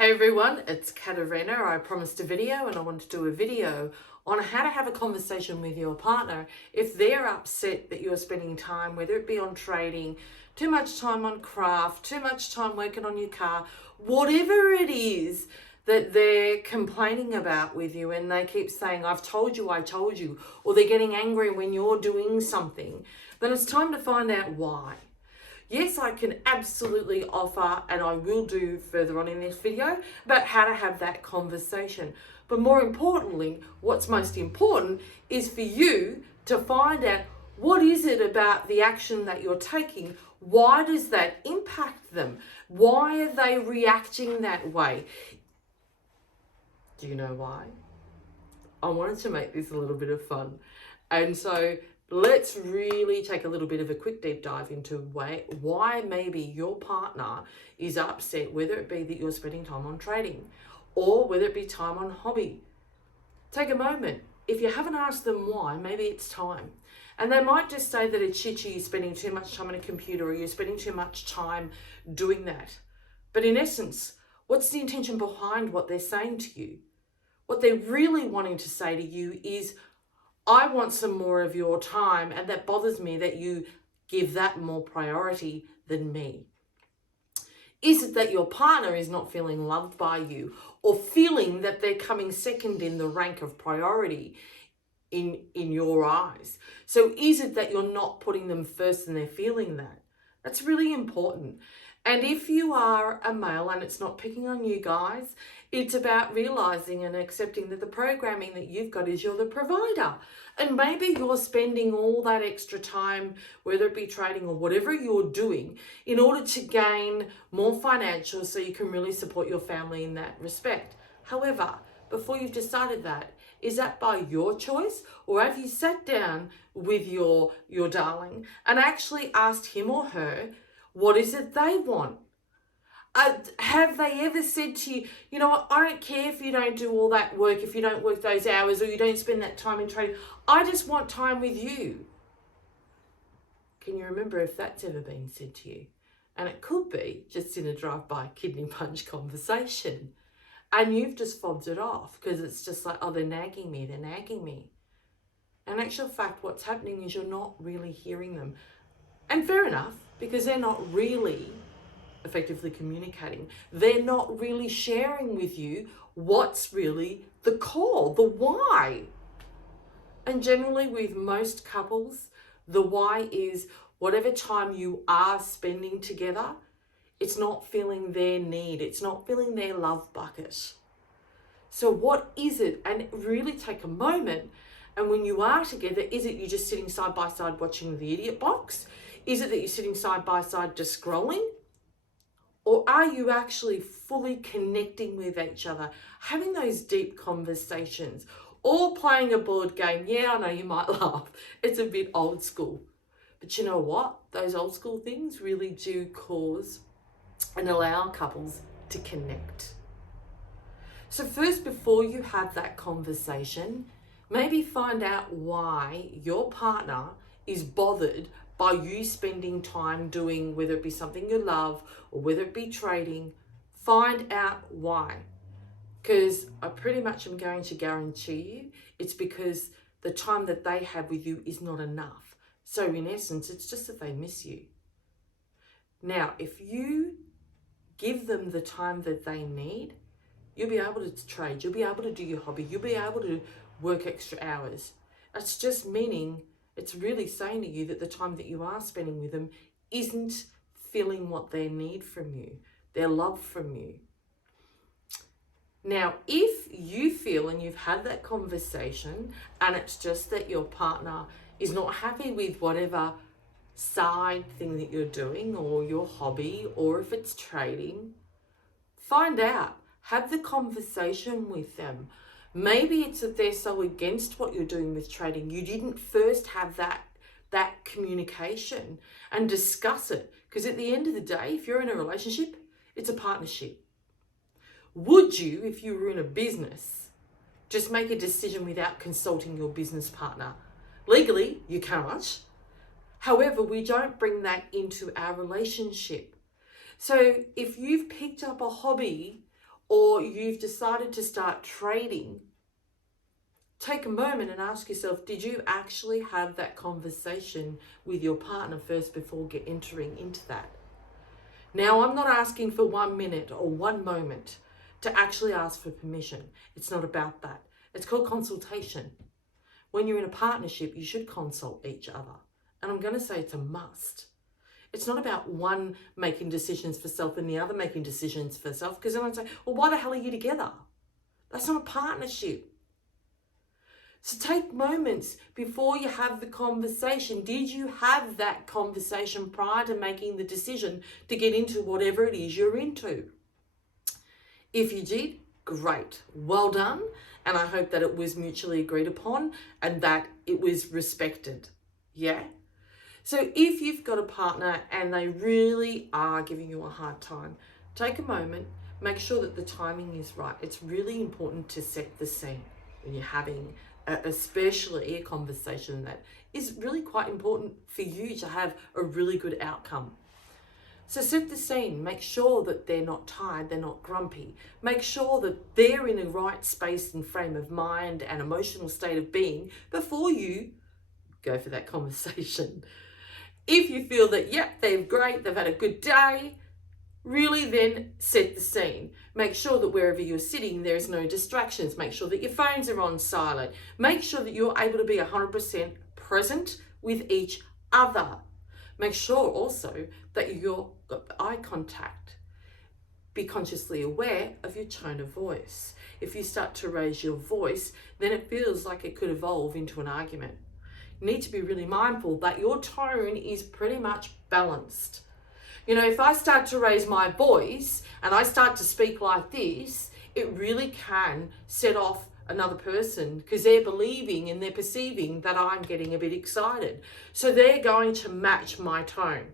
Hey everyone, it's Katarina. I promised a video and I want to do a video on how to have a conversation with your partner if they're upset that you're spending time, whether it be on trading, too much time on craft, too much time working on your car, whatever it is that they're complaining about with you, and they keep saying, I told you, or they're getting angry when you're doing something, then it's time to find out why. Yes, I can absolutely offer, and I will do further on in this video, about how to have that conversation. But more importantly, what's most important is for you to find out what is it about the action that you're taking. Why does that impact them? Why are they reacting that way? Do you know why? I wanted to make this a little bit of fun. And so let's really take a little bit of a quick deep dive into why maybe your partner is upset, whether it be that you're spending time on trading or whether it be time on hobby. Take a moment. If you haven't asked them why, maybe it's time. And they might just say that it's shit, you're spending too much time on a computer or you're spending too much time doing that. But in essence, what's the intention behind what they're saying to you? What they're really wanting to say to you is, I want some more of your time, and that bothers me that you give that more priority than me. Is it that your partner is not feeling loved by you, or feeling that they're coming second in the rank of priority in your eyes? So is it that you're not putting them first and they're feeling that? That's really important. And if you are a male, and it's not picking on you guys, it's about realizing and accepting that the programming that you've got is you're the provider. And maybe you're spending all that extra time, whether it be trading or whatever you're doing, in order to gain more financial so you can really support your family in that respect. However, before you've decided that, is that by your choice, or have you sat down with your darling and actually asked him or her, what is it they want? Have they ever said to you, you know what, I don't care if you don't do all that work, if you don't work those hours, or you don't spend that time in trading. I just want time with you. Can you remember if that's ever been said to you? And it could be just in a drive-by kidney punch conversation. And you've just fobbed it off because it's just like, oh, they're nagging me. And in actual fact, what's happening is you're not really hearing them. And fair enough, because they're not really effectively communicating. They're not really sharing with you what's really the core, the why. And generally with most couples, the why is whatever time you are spending together, it's not filling their need. It's not filling their love bucket. So what is it? And really take a moment. And when you are together, is it you're just sitting side by side watching the idiot box? Is it that you're sitting side by side just scrolling? Or are you actually fully connecting with each other, having those deep conversations, or playing a board game? Yeah, I know you might laugh. It's a bit old school. But you know what? Those old school things really do cause and allow couples to connect. So first, before you have that conversation, maybe find out why your partner is bothered by you spending time doing, whether it be something you love or whether it be trading. Find out why. Because I pretty much am going to guarantee you it's because the time that they have with you is not enough. So in essence, it's just that they miss you. Now, if you give them the time that they need, you'll be able to trade, you'll be able to do your hobby, you'll be able to work extra hours. That's just meaning, it's really saying to you that the time that you are spending with them isn't filling what they need from you, their love from you. Now, if you feel, and you've had that conversation, and it's just that your partner is not happy with whatever side thing that you're doing, or your hobby, or if it's trading, find out. Have the conversation with them. Maybe it's that they're so against what you're doing with trading, you didn't first have that communication and discuss it. Because at the end of the day, if you're in a relationship, it's a partnership. Would you, if you were in a business, just make a decision without consulting your business partner? Legally, you can't. However, we don't bring that into our relationship. So if you've picked up a hobby or you've decided to start trading, take a moment and ask yourself, did you actually have that conversation with your partner first before entering into that? Now, I'm not asking for 1 minute or 1 moment to actually ask for permission. It's not about that. It's called consultation. When you're in a partnership, you should consult each other. And I'm going to say it's a must. It's not about one making decisions for self and the other making decisions for self, because then I'd say, well, why the hell are you together? That's not a partnership. So take moments before you have the conversation. Did you have that conversation prior to making the decision to get into whatever it is you're into? If you did, great. Well done. And I hope that it was mutually agreed upon and that it was respected. Yeah? So if you've got a partner and they really are giving you a hard time, take a moment, make sure that the timing is right. It's really important to set the scene when you're having especially a conversation that is really quite important for you to have a really good outcome. So set the scene, make sure that they're not tired, they're not grumpy. Make sure that they're in a right space and frame of mind and emotional state of being before you go for that conversation. If you feel that, yep, they're great, they've had a good day, really then set the scene. Make sure that wherever you're sitting, there is no distractions. Make sure that your phones are on silent. Make sure that you're able to be 100% present with each other. Make sure also that you've got eye contact. Be consciously aware of your tone of voice. If you start to raise your voice, then it feels like it could evolve into an argument. You need to be really mindful that your tone is pretty much balanced. You know, if I start to raise my voice and I start to speak like this, it really can set off another person because they're believing and they're perceiving that I'm getting a bit excited. So they're going to match my tone.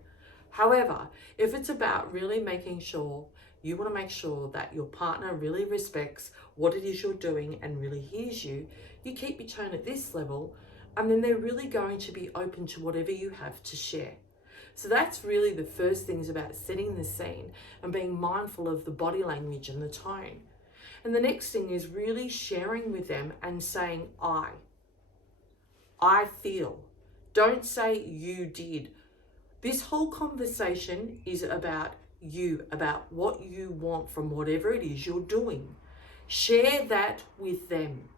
However, if it's about really making sure, you want to make sure that your partner really respects what it is you're doing and really hears you, you keep your tone at this level, and then they're really going to be open to whatever you have to share. So that's really the first things about setting the scene and being mindful of the body language and the tone. And the next thing is really sharing with them and saying, I feel. Don't say you did. This whole conversation is about you, about what you want from whatever it is you're doing. Share that with them.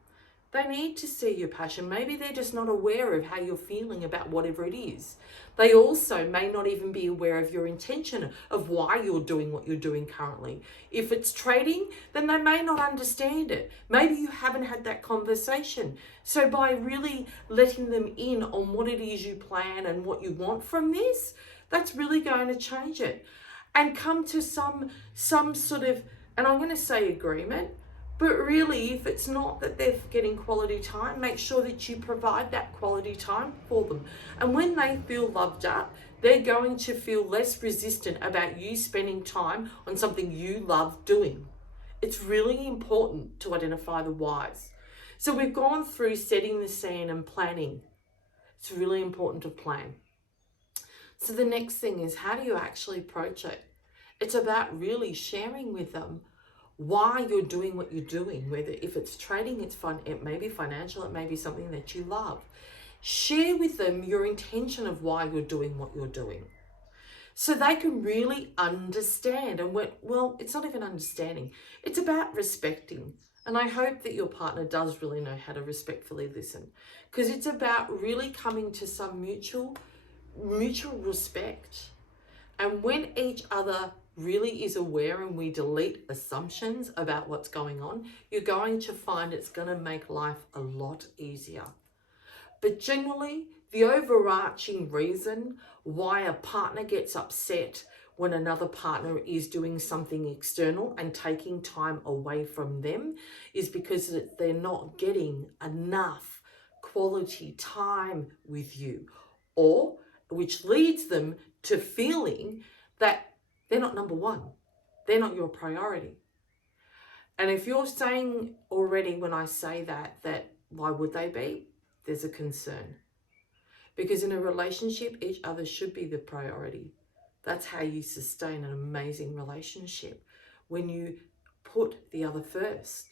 They need to see your passion. Maybe they're just not aware of how you're feeling about whatever it is. They also may not even be aware of your intention of why you're doing what you're doing currently. If it's trading, then they may not understand it. Maybe you haven't had that conversation. So by really letting them in on what it is you plan and what you want from this, that's really going to change it. And come to some sort of, and I'm going to say agreement, but really, if it's not that they're getting quality time, make sure that you provide that quality time for them. And when they feel loved up, they're going to feel less resistant about you spending time on something you love doing. It's really important to identify the whys. So we've gone through setting the scene and planning. It's really important to plan. So the next thing is, how do you actually approach it? It's about really sharing with them why you're doing what you're doing. Whether if it's trading, it's fun, it may be financial, it may be something that you love. Share with them your intention of why you're doing what you're doing, so they can really understand. And well, it's not even understanding, it's about respecting. And I hope that your partner does really know how to respectfully listen, because it's about really coming to some mutual respect. And when each other really is aware and we delete assumptions about what's going on, you're going to find it's going to make life a lot easier. But generally, the overarching reason why a partner gets upset when another partner is doing something external and taking time away from them is because they're not getting enough quality time with you, or which leads them to feeling that they're not number one. They're not your priority. And if you're saying already when I say that why would they be? There's a concern. Because in a relationship, each other should be the priority. That's how you sustain an amazing relationship. When you put the other first.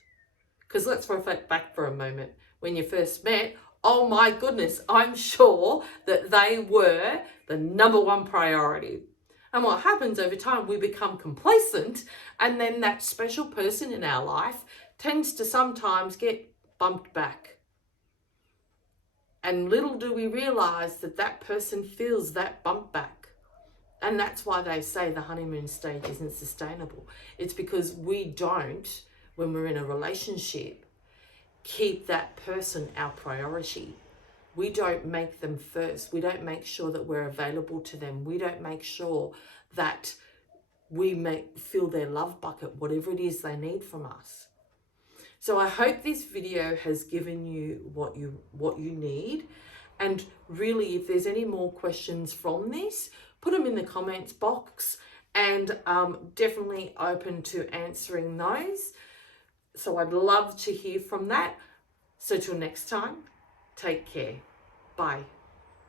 Because let's reflect back for a moment. When you first met, oh my goodness, I'm sure that they were the number one priority. And what happens over time, we become complacent, and then that special person in our life tends to sometimes get bumped back. And little do we realize that that person feels that bump back. And that's why they say the honeymoon stage isn't sustainable. It's because we don't, when we're in a relationship, keep that person our priority. We don't make them first. We don't make sure that we're available to them. We don't make sure that we fill their love bucket, whatever it is they need from us. So I hope this video has given you what you need. And really, if there's any more questions from this, put them in the comments box, and definitely open to answering those. So I'd love to hear from that. So till next time, take care. Bye.